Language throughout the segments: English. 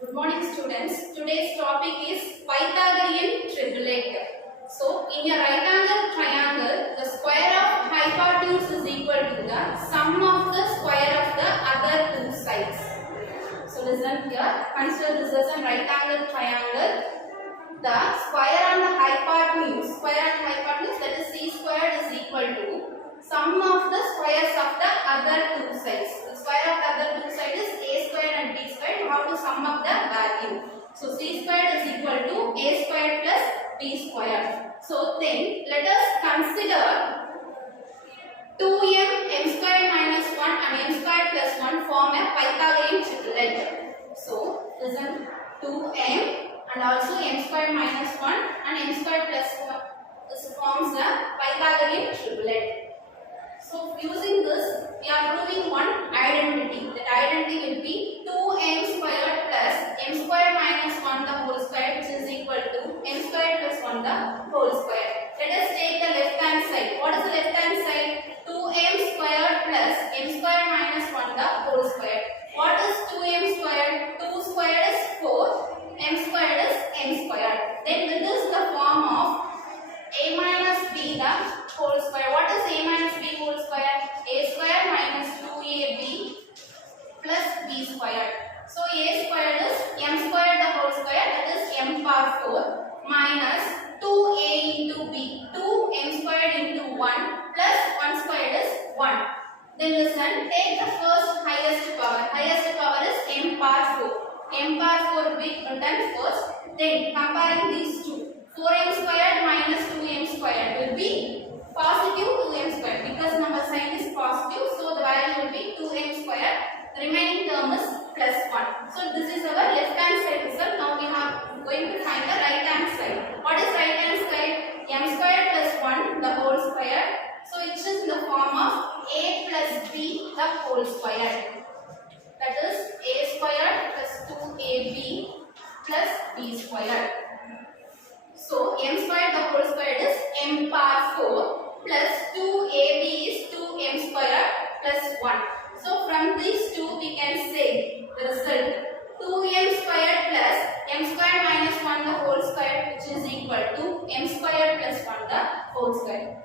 Good morning students. Today's topic is Pythagorean triplet. So in a right angle triangle, the square of hypotenuse is equal to the sum of the square of the other two sides. So listen here, consider this as a right angle triangle. The square on the hypotenuse, that is c squared is equal to sum of the squares of the other two sides. The square of the other two sides is a squared and b squared. How to sum up the value? So c squared is equal to a squared plus b squared. So then let us consider 2m m squared minus 1 and m squared plus 1 form a Pythagorean triplet. So listen, 2m and also m squared minus 1 and m squared plus 1. This forms a Pythagorean triplet. So using this, we are proving one identity. That identity will be 2m squared plus m squared minus 1 the whole square, which is equal to m squared plus 1 the whole square. Let us take the left hand side. What is the left hand side? 2m squared plus m squared minus 1 the whole square. What is 2m squared? 2 squared is 4, m squared is m squared. Then with this the form of a minus b the whole square. What is a minus b whole square? A square minus 2ab plus b squared. So a squared is m squared the whole square, that is m power 4 minus 2a into b. 2m squared into 1 plus 1 squared is 1. Then listen, take the first highest power. Highest power is m power 4. m power 4 will be written first. Then comparing these two, 4m squared minus 2m squared will be positive 2m squared, because number sign is positive, so the value will be 2m squared. The remaining term is plus 1. So this is our left hand side result. Now we are going to find the right hand side. What is right hand side? M squared plus 1 the whole square. So it is in the form of a plus b the whole square. That is a squared plus 2ab plus b squared. So m squared the whole square is m power 4 plus 2ab is 2m squared plus 1. So from these two we can say the result 2m squared plus m squared minus 1 the whole square, which is equal to m squared plus 1 the whole square.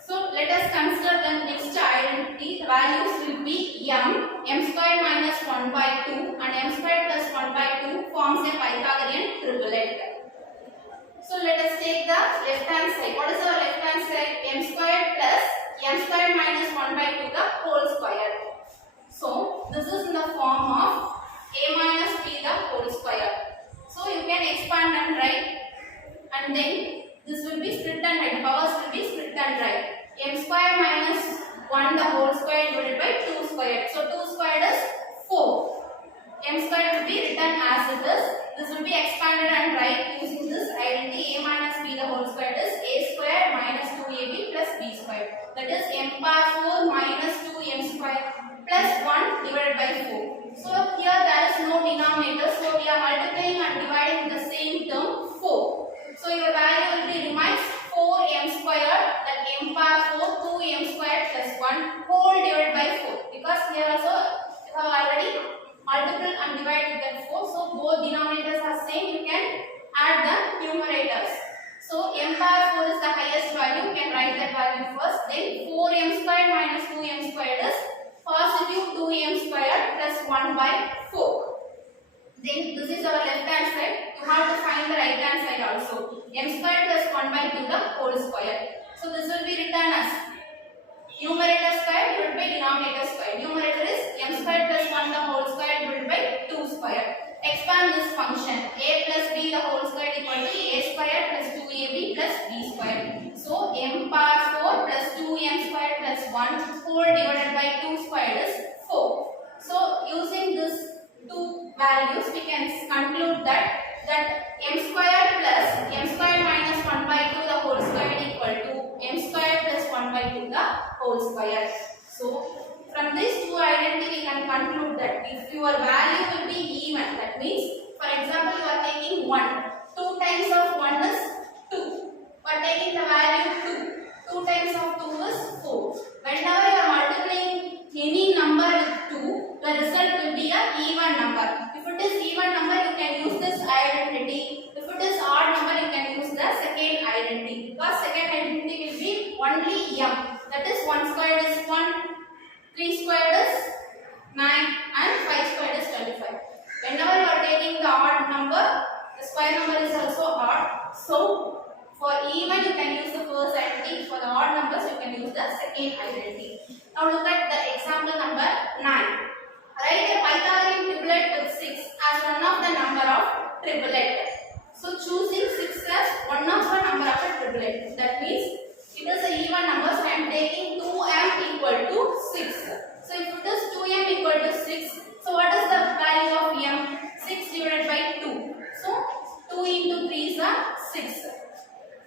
So let us consider the next identity. The values will be m squared minus 1 by 2 and m squared plus 1 by 2 forms a Pythagorean triplet. So let us take the left hand side. What is our left hand side? M squared plus m squared minus 1 by 2 the whole square. So this is in the form of a minus b the whole square. So you can expand and write, and then this will be split and write. Powers will be split and write. M squared minus 1 the whole square divided by 2 squared. So 2 squared is 4. M squared will be written as it is. This will be expanded and write using this identity. A minus b the whole square is a squared minus 2ab plus b squared. That is m power 4 minus 2m squared plus 1 divided by 4. So here there is no denominator, so we are multiplying and dividing the same term 4. So your value will be remains 4m squared, that m power 4 2m squared plus 1 whole divided by 4. Because here also you have already multiple and divided with 4, so both denominators are same. You can add the numerators. So m power 4 is the highest value. You can write that value first. Then 4m squared minus 2m squared is positive 2m squared plus 1 by 4. Then this is our left hand side. You have to find the right hand side also. M squared plus 1 by 2 the whole square. So this will be written as numerator square divided by denominator square. Numerator is m squared plus 1 the whole square divided by 2 square. Expand this function. A plus b the whole square equal to a square plus 2ab plus b square. So m power 4 plus 2m square plus 1 whole divided by 2 square is 4. So using this two values we can conclude that m square plus m square minus 1 by 2 the whole square equal to m square plus 1 by 2 the whole square. So from these two identity we can conclude that if your value will be even, that means for example you are taking 1, 2 times of 1 is 2, but taking the value 2 times of 2 is 4. Whenever you are multiplying any number with 2, the result will be a even number. If it is even number, you 1 squared is 1, 3 squared is 9 and 5 squared is 25. Whenever you are taking the odd number, the square number is also odd. So for even you can use the first identity, for the odd numbers you can use the second identity. Now look at the example number 9. Write a Pythagorean triplet with 6 as one of the number of triplet. So choosing 6 as one of the number of a triplet. That means it is an even number, so I am taking 2m equal to 6. So if it is 2m equal to 6, so what is the value of m? 6 divided by 2. So 2 into 3 is 6.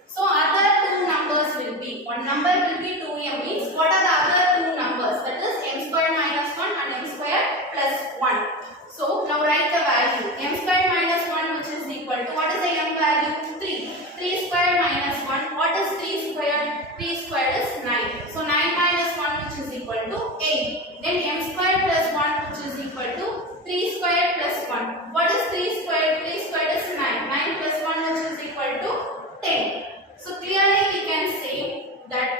So other two numbers will be, one number will be 2m, means what are the other two numbers? That is m square minus 1 and m square plus 1. So now write the value. M square minus 1, which is equal to, what is the m value? 3. 3 square minus 1. What is 3 square? 3 square is 9. So 9 minus 1, which is equal to 8. Then m square plus 1, which is equal to 3 square plus 1. What is 3 square? 3 square is 9. 9 plus 1, which is equal to 10. So clearly we can say that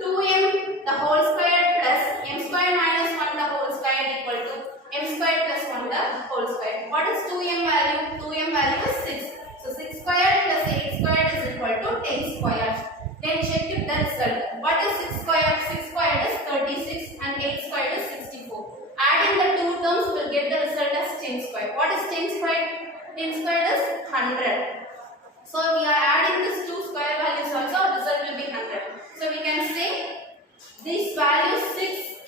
2m the whole square plus m square minus 1 the whole square equal to m square plus 1 the whole square. What is 2m value? 2m value is 6. So 6 square plus 8 square is equal to 10 square. Then check if the result. What is 6 square? 6 square is 36 and 8 square is 64. Adding the two terms will get the result as 10 square. What is 10 square? 10 square is 100. So we are adding these two square values also, result will be 100. So we can say this value 6,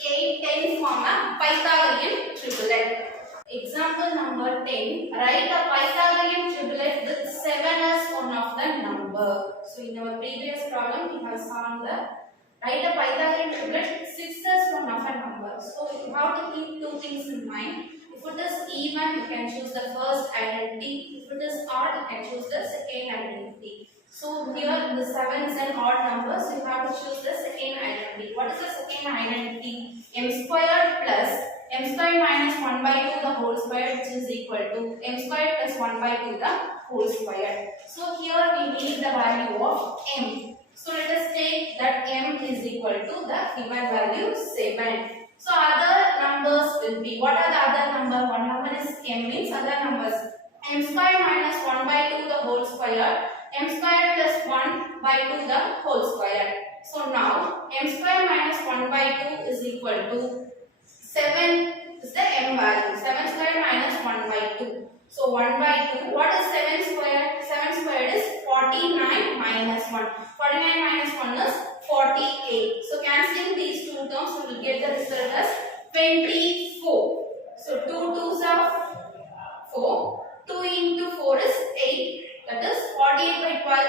8, 10 form a Pythagorean triplet. Example number 10. Write a Pythagorean triplet with 7 as one of the number. So in our previous problem we have found the write a Pythagorean triplet 6 as one of a number. So you have to keep two things in mind. If it is even, you can choose the first identity. If it is odd, you can choose the second identity. So here the 7 is an odd number, so you have to choose the second identity. What is the second identity? M square plus m square minus 1 by 2 the whole square, which is equal to m square plus 1 by 2 the whole square. So here we need the value of m. So let us take that m is equal to the given value 7. So other numbers will be, what are the other number? One number is m, means other numbers m square minus 1 by 2 the whole square, m square plus 1 by 2 the whole square. So now m square minus 1 by 2 is equal to 7 is the m value. 7 square minus 1 by 2. So 1 by 2, what is 7 square? 7 square is 49 minus 1. 49 minus 1 is 48. So cancelling these two terms, we will get the result as 24. So 2 2s are 4. 2 into 4 is 8. That is 48 by 12.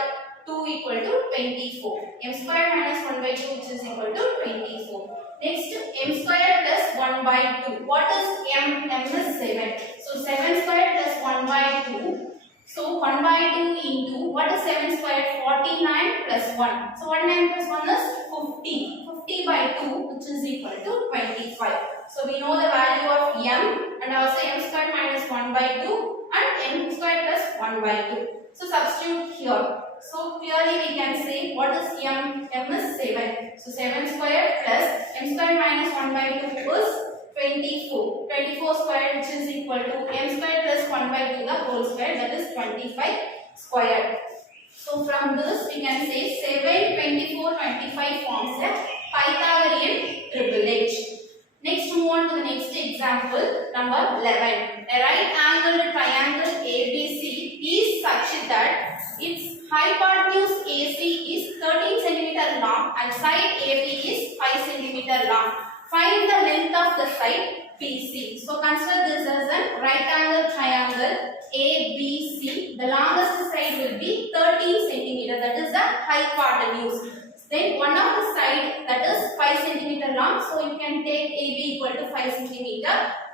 2 equal to 24. M square minus 1 by 2, which is equal to 24. Next, m square plus 1 by 2. What is m? M is 7. So 7 square plus 1 by 2. So 1 by 2 into, what is 7 square? 49 plus 1. So 49 plus 1 is 50. 50 by 2, which is equal to 25. So we know the value of m and also m square minus 1 by 2 and m square plus 1 by 2. So substitute here. So clearly we can say what is m? M is 7. So 7 square plus m square minus 1 by 2 is 24. 24 square, which is equal to m square plus 1 by 2 the whole square, that is 25 square. So from this we can say 7, 24, 25 forms a Pythagorean triplet. Next, move on to the next example, number 11. A right-angled triangle ABC is such that its hypotenuse AC is 13 cm long and side AB is 5 cm long. Find the length of the side BC. So consider this as a right-angled triangle ABC. The longest side will be 13 cm. That is the hypotenuse. Then one of the side, that is 5 cm long. So you can take AB equal to 5 cm.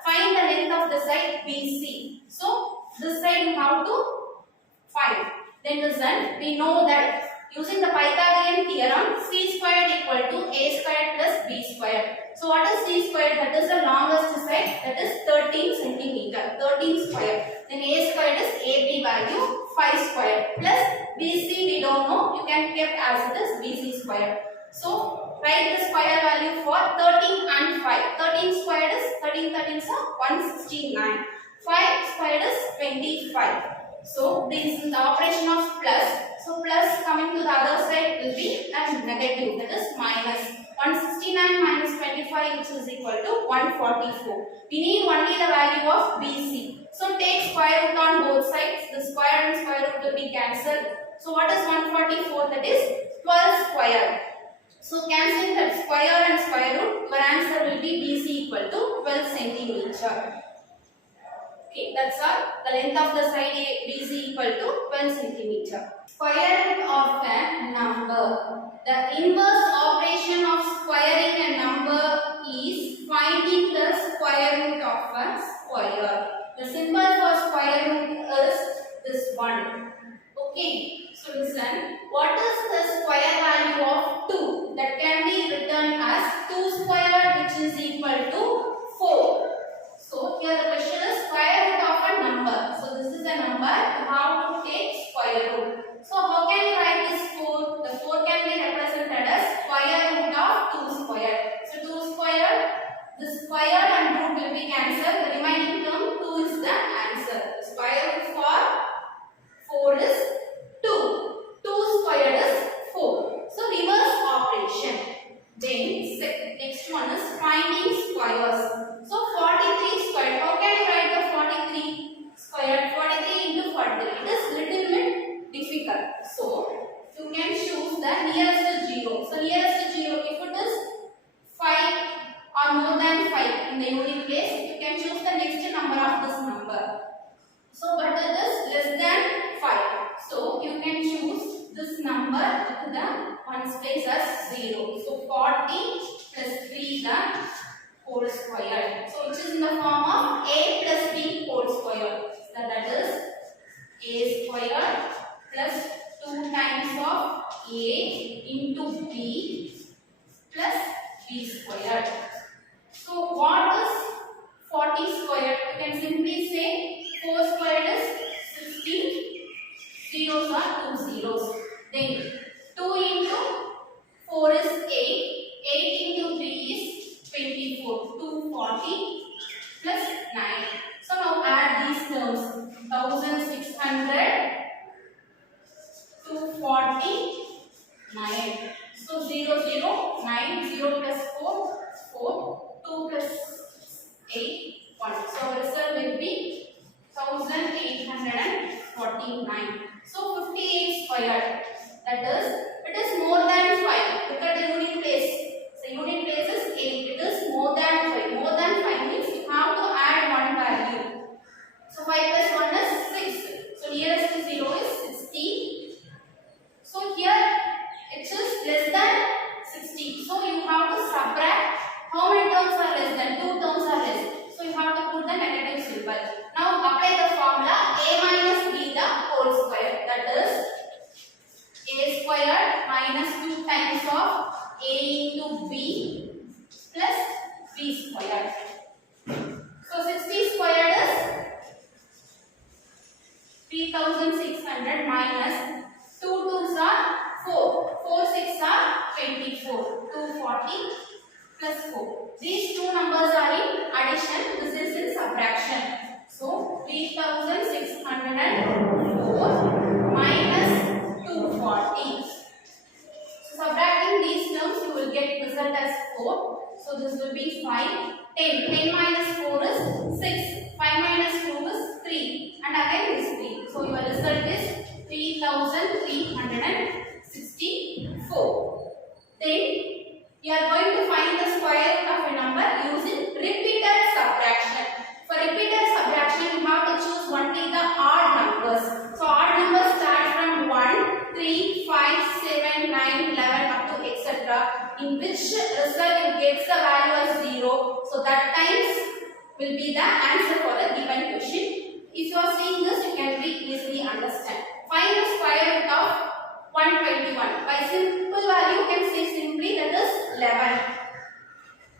Find the length of the side BC. So this side you have to find. Then listen, we know that using the Pythagorean theorem, c squared equal to a squared plus b squared. So what is c squared? That is the longest side, that is 13 cm. 13 square. Then a squared is ab value 5 square plus bc we don't know. You can keep as it is bc square. So Write the square value for 13 and 5. 13 squared is 13 is 169. 5 squared is 25. So this is the operation of plus. So plus coming to the other side will be a negative, that is minus. 169 minus 25, which is equal to 144. We need only the value of BC. So take square root on both sides. The square and square root will be cancelled. So what is 144? That is 12 square. So cancelling that square and square root, your answer will be BC equal to 12 centimeter. Okay, that's all. The length of the side BC equal to 12 centimeter. Square root of a number. The inverse operation of squaring a number is finding the square root of a square. The symbol for square root is this one. Okay. So listen, what is the square value of 2? That can be written as 2 square, which is equal to 4. So here the question is square root of a number. So this is a number, you have to take square root. So how can you write this 4? The 4 can be represented as square root of 2 square. So 2 square, the square and root will be cancelled. The remaining term 2 is the answer. The square root for 4 is 2. 2 squared is 4. So reverse operation. Then next one is finding squares. So 43 squared. How can you write the 43 squared? 43 into 43. It is little bit difficult. So you can choose the nearest to 0. So nearest to 0, if it is 5 or more than 5 in the unit place, you can choose the next number of this number. So but it is less than 5. So you can choose this number with the ones place as 0. So 40 plus 3 the whole square. So which is in the form of a plus b whole square. So that is a square plus 2 times of a into b plus b square. So what is 40 square? You can simply say 4 squared is 16. Zeros are 2 zeros. Then 2 into 4 is 8. 8 into 3 is 24. 240 plus 9. So now add these terms. 1600, 249. So 0, 0, 9, 0 plus 4, 4, 2 plus 8, 1. So result will be 1849. So 58 squared. That is, it is more than 5. Look at the unit place. So unit place is 8. It is more than 5. More than 5 means you have to add one value. So 5 plus 1 is 6. So nearest to 0 is 60. So here it is less than 60. So you have to subtract. How many terms are less than? 2 terms are less. So you have to put the negative symbol. Now apply the formula a minus b the whole square. That is a square minus 2 times of a into b plus b square. So 60 squared is 3600 minus 2 2s are 4. 4 6 are 24. 240 plus 4. These two numbers are in addition. This is in subtraction. So 3604 minus 240. So subtracting these terms, you will get result as 4. So this will be 5. 10. 10 minus 4 is 6. 5 minus 2 is 3. And again this 3. So your result is 3364. Then you are going to find the square root of a number using repeated subtraction. For repeated subtraction, you have to choose only the odd numbers. So odd numbers start from 1, 3, 5, 7, 9, 11 up to etc. In which result you get the value as 0. So that times will be the answer for the given question. If you are seeing this, you can easily understand. Find the square root of 121. By simple value, you can say simply that is 11.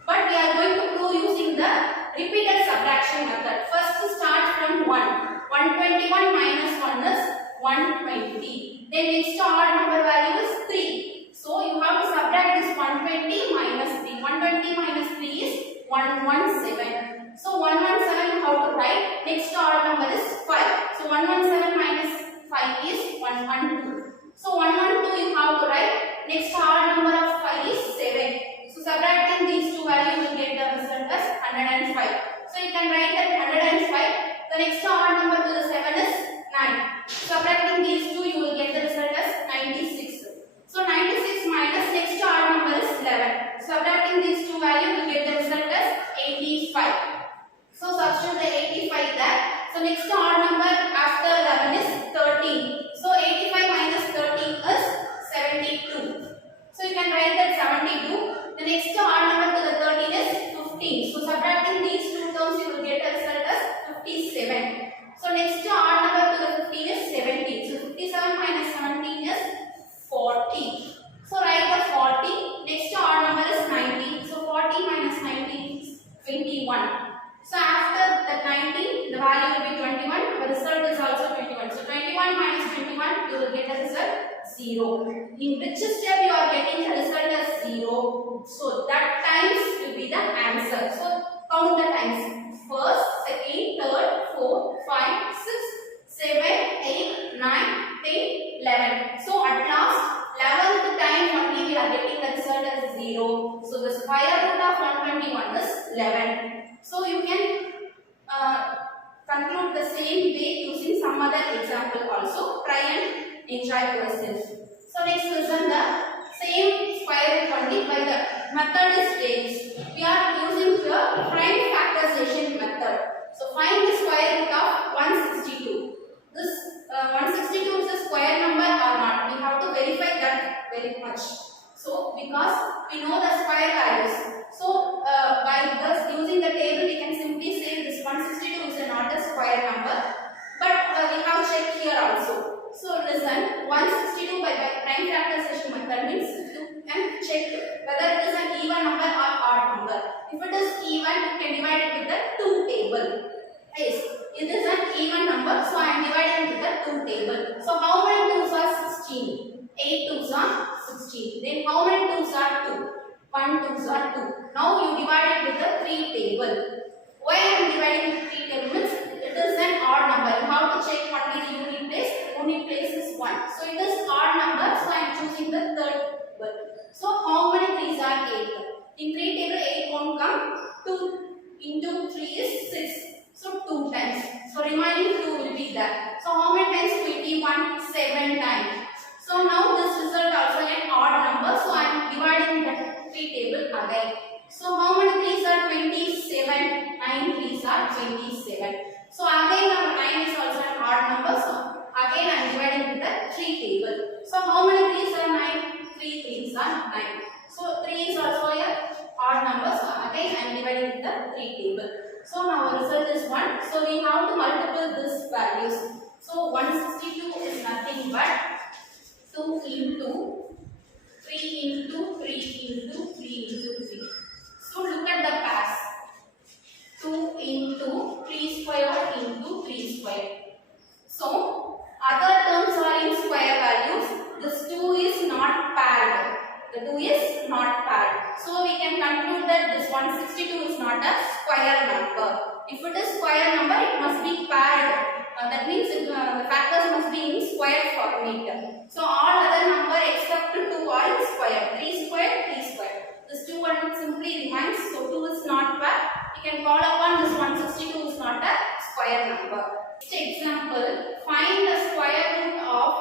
But we are going to prove using the repeated subtraction method. First start from 1. 121 minus 1 is 120. Then next odd number value is 3. So you have to subtract this 120 minus 3. 120 minus 3 is 117. So 117 you have to write. Next odd number is 5. So 117 minus 5 is 112. So 112 you have to write. Next odd number of 5 is 7. So subtracting these two values you will get the result as 105. So you can write that 105. The next odd number to the 7 is 9. Subtracting these two you will get the result as 96. So 96 minus next odd number is 11. Subtracting these two values you will get the result as 85. So substitute the 85 there. So next odd number after 11 is 13. So 85 minus 13 is 72. So you can write that 72. The next odd number to the 13 is 15. So subtracting these two terms you will get a result as 57. So next odd number to the 15 is 17. So 57 minus 17 is 40. So write the 40. Next odd number is 19. So 40 minus 19 is 21. So after the 19, the value will be 21. The result is also 21. So 21 minus 21, you will get the result 0. In which step you are getting the result as 0? So that times will be the answer. So count the times. First, second, third, fourth, 5, 6, 7, 8, 9, 10, 11. So at last, 11th time only we are getting the result as 0. So the square root of 121 is 11. So you can conclude the same way using some other example also. Try and enjoy yourself. So next listen the same square root only by the method is changed. We are using here prime factorization method. So find the square root of 162. This 162 is a square number or not? We have to verify that very much. So because we know the square values. So by thus using the table we can simply say this 162 is not a square number. But we have checked here also. So listen, 162 by prime factorization method means you can check whether it is an even number or odd number. If it is even, you can divide it with the 2 table. Yes, it is an even number, so I am dividing with the 2 table. So how many 2s are 16? 8 2s are 16. Then how many 2s are 2? 1 2s are 2. Now you divide it with the 3 table. Why I am dividing with 3 table means it is an odd number. You have to check only the unit place. Unit place is 1. So it is odd number, so I am choosing the third table. So how many 3s are 8? In 3 table 8 won't come. 2 into 3 is 6. So 2 times. So remaining 2 will be there. So how many times? 21, 7 times. So now this result also an odd number. So I am dividing the 3 table again. So how many 3s are 27? 9 3s are 27. So again number 9 is also an odd number. So again I am dividing with the 3 table. So how many 3s are 9? 3 3s are 9. So 3 is also an odd number. So again I am dividing with the 3 table. So now our result is 1. So we have to multiply these values. So 162 is nothing but 2 into 3 into 3 into 3 into 3. So look at the pairs. 2 into 3 square into 3 square. So other terms are in square values. This 2 is not paired. The 2 is not paired. So we can conclude that this 162 is not a square number. If it is square number, it must be paired. That means the factors must be in square format. So all other number except 2 are in square. 3 square, 3 square. This 2 1 simply remains. So 2 is not paired. You can call upon this 162 is not a square number. Next example, find the square root of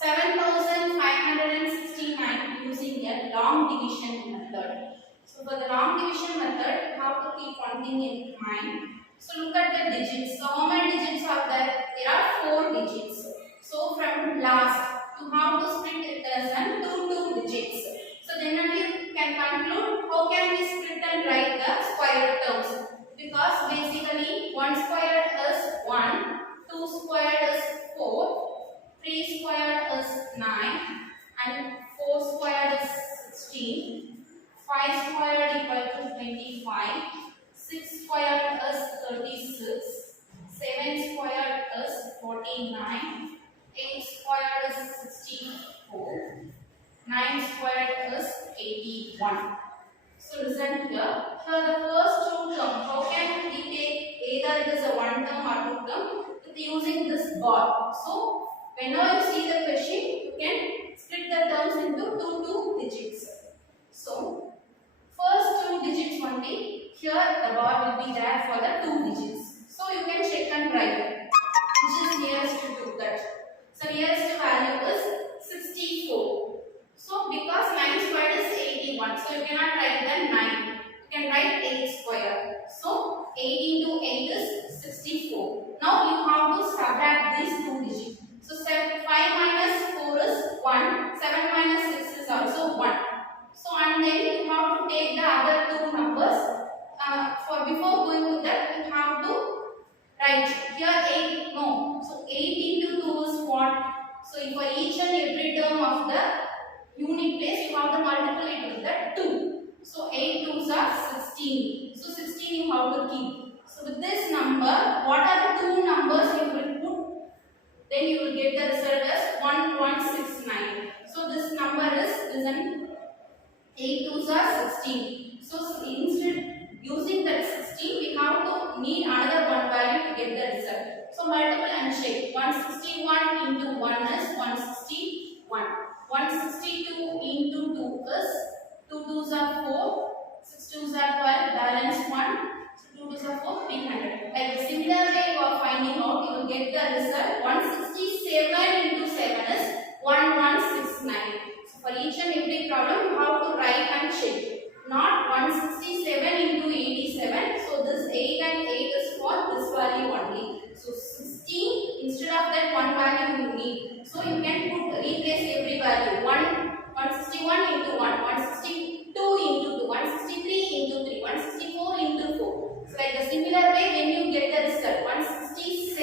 7569 using a long division method. So for the long division method, you have to keep one thing in mind. So look at the digits. So how many digits are there? There are 4 digits. So from last, you have to split it as 2 digits. So then only you can conclude how can we split and write the square terms. Because basically 1 squared is 1, 2 squared is 4, 3 squared is 9 and 4 squared is 16, 5 squared equal to 25, 6 squared is 36, 7 squared is 49, 8 squared is 64, 9 squared is 81. So listen here. Here the first two terms, how can we take either it is a one term or two term with using this bar. So whenever you see the question, you can split the terms into two digits. So first two digits only, here the bar will be there for the two digits. So you can check and write which is nearest to that. So nearest value is 64. So because 9 squared is 81, so you cannot write the 9. You can write 8 squared. So 8 into 8 is 64. Now you have to subtract these two digits. So 5 minus 4 is 1. 7 minus 6 is also 1. So and then you have to take the other two numbers. Before going to that, you have to write here 8. No. So 8 into 2 is what? So for each and every term of the unit place, you have to multiply it with the 2. So 8 2s are 16. So 16 you have to keep. So with this number, what are the two numbers you will put? Then you will get the result as 1169. So this number is, listen, 8 2s are 16. So instead using that 16, we have to need another one value to get the result. So multiply and check. 161 into 1 is 161. 162 into 2 is 2 2s are 4, 6 2s are 12, balance 1. So 2 2s are 4, 300. Like the similar way you are finding out, you will get the result. 167 into 7 is 1169. So for each and every problem, you have to write and check. Not 167 into 87. So this 8 and 8 is for this value only. So 16, instead of that one value you need. So you can replace every value. 161 into 1, 162 into 2, 163 into 3, 164 into 4. So like the similar way, when you get the result, 167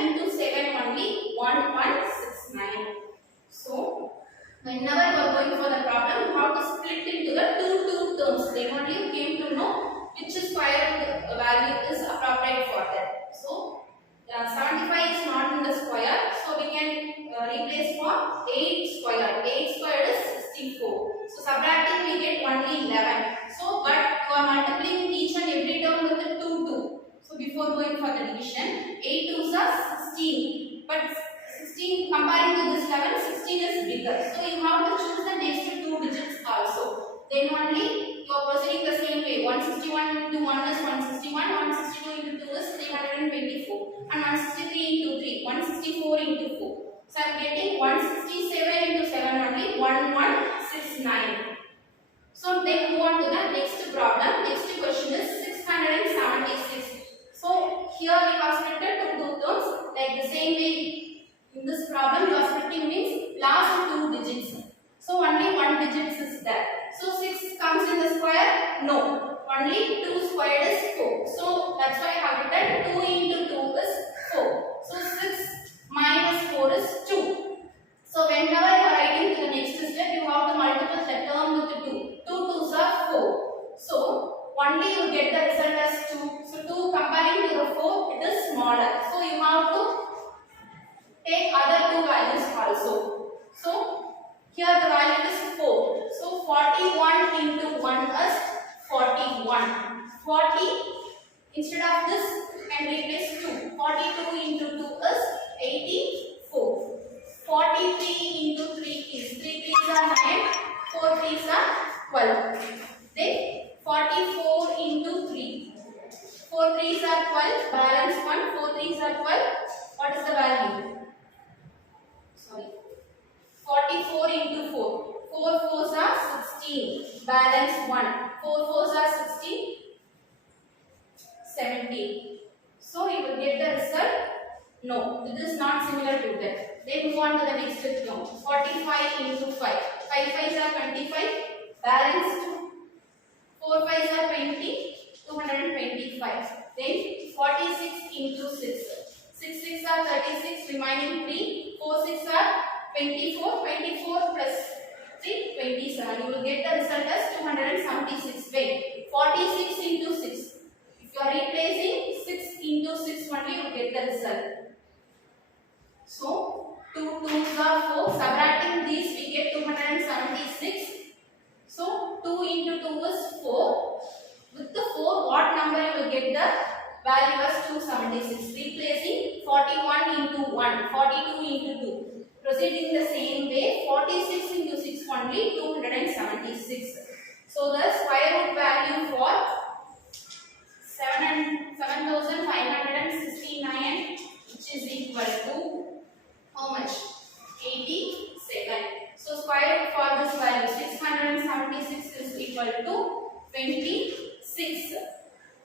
into 7 only, 1169. So whenever you are going for the problem, you have to split into the two terms. Then only you came to know which square value is appropriate for that. So 75 is not in the square, so we can replace for 8 square. 8 square is 64. So subtracting we get only 11. So but you are multiplying each and every term with the 2. So before going for the division, 8 2s are 16. But 16 comparing to this 11, 16 is bigger. So you have to choose the next two digits also. Then only you are proceeding the same way. 161 into 1 is 161, 162 into 2 is 324, and 163 into 3, 164 into 4. So I am getting 167 into 7 only, 1169. So then move on to the next problem. Next question is 676. So here we have split to two terms. Like the same way in this problem, you are splitting means last two digits. So only one digit is there. So 6 comes in the square? No. Only 2 squared is 4. So that's why I have written 2 into 2 is 4. So 6 minus 4 is 2. So whenever you are writing to the next step, you have to multiply the term with 2. 2 2s are 4. So only you get the result as 2. So 2 comparing to the 4, it is smaller. So you have to take other two values also. So here the value is 4. So 41 into 1 is 41. 40, instead of this you can replace 2. 42 into 2 is 84. 43 into 3 is 3 3s are 9, 4 3s are 12. Then 44 into 3. 4 3s are 12, balance 1, 4 3s are 12. What is the value? 44 into 4. 4 4s are 16. Balance 1. 4 4s are 16. 17. So you will get the result. No, this is not similar to that. Then move on to the next term. 45 into 5. 5 5s are 25. Balance 2. 4 5s are 20. 225. Then 46 into 6. 6 6 are 36. Remaining 3. 4 6 are 24. 24 plus 3, 27. You will get the result as 276. Wait, 46 into 6. If you are replacing 6 into 6 only, you will get the result. So 2 2s are 4. Subtracting with these we get 276. So 2 into 2 is 4. With the 4, what number you will get the value as 276. Replacing 41 into 1, 42 into 2. Proceeding the same way, 46 into 6 only 276. So the square root value for 7569, which is equal to how much? 87. So square root for this value 676 is equal to 26.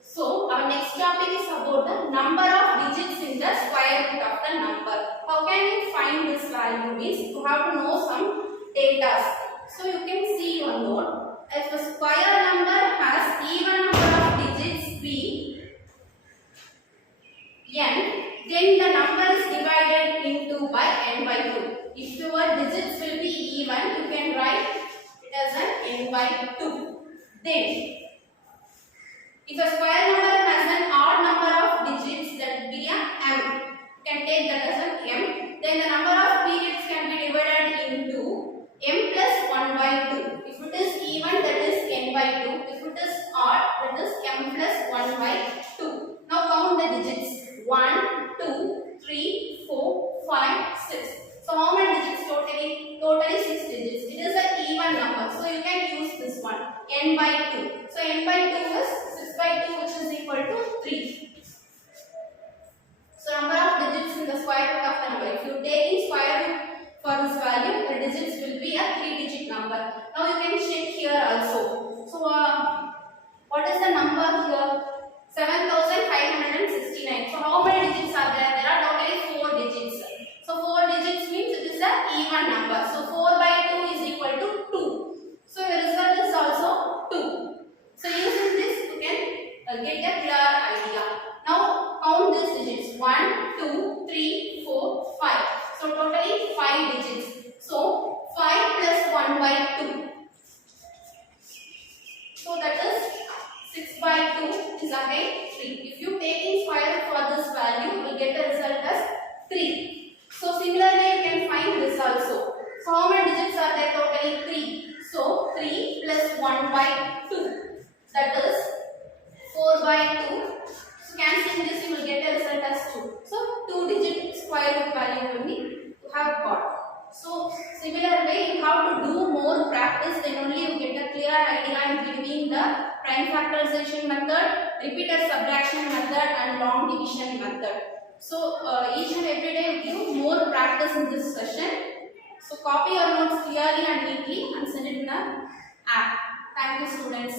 So our next topic is about the number of digits in the square root of the number. How can you find this value? Means you have to know some data. So you can see on note. If a square number has even number of digits b n, then the number is divided into by n by 2. If your digits will be even, you can write it as an n by 2. Then, if a square number has an odd number of digits, that will be a m. You can take that as an m. Then the number of periods can be divided into m plus 1 by 2. If it is even, that is n by 2. If it is odd, that is m plus 1 by 2. Now count the digits. 1, 2, 3, 4, 5, 6. So how many digits totally? Totally 6 digits. It is an even number. So you can use this one. N by 2. So n by 2 is 6 by 2, which is equal to 3. So number of digits in the square root of the number. If you take in square root for this value, the digits will be a 3-digit number. Now you can check here also. So what is the number here? 7569. So how many digits are there? There are totally 4 digits. So 4 digits means it is an even number. So 4 by 2 is equal to 2. So your result is also 2. So using this you can get a clear idea. Now count these digits. 1, 2, 3, 4, 5. So totally 5 digits. So 5 plus 1 by 2. So that is 6 by 2 is again 3. If you take in square root for this value, you will get the result as 3. So similarly, you can find this also. So how many digits are there? Totally 3. So 3 plus 1 by 2. That is 4 by 2. So cancelling this, you will get the result as 2. So 2-digit square root value only you have got. So similar way, you have to do more practice, then only you get a clear idea in between the prime factorization method, repeated subtraction method and long division method. So each and every day you give more practice in this session. So copy your notes clearly and neatly and send it in the app. Thank you students.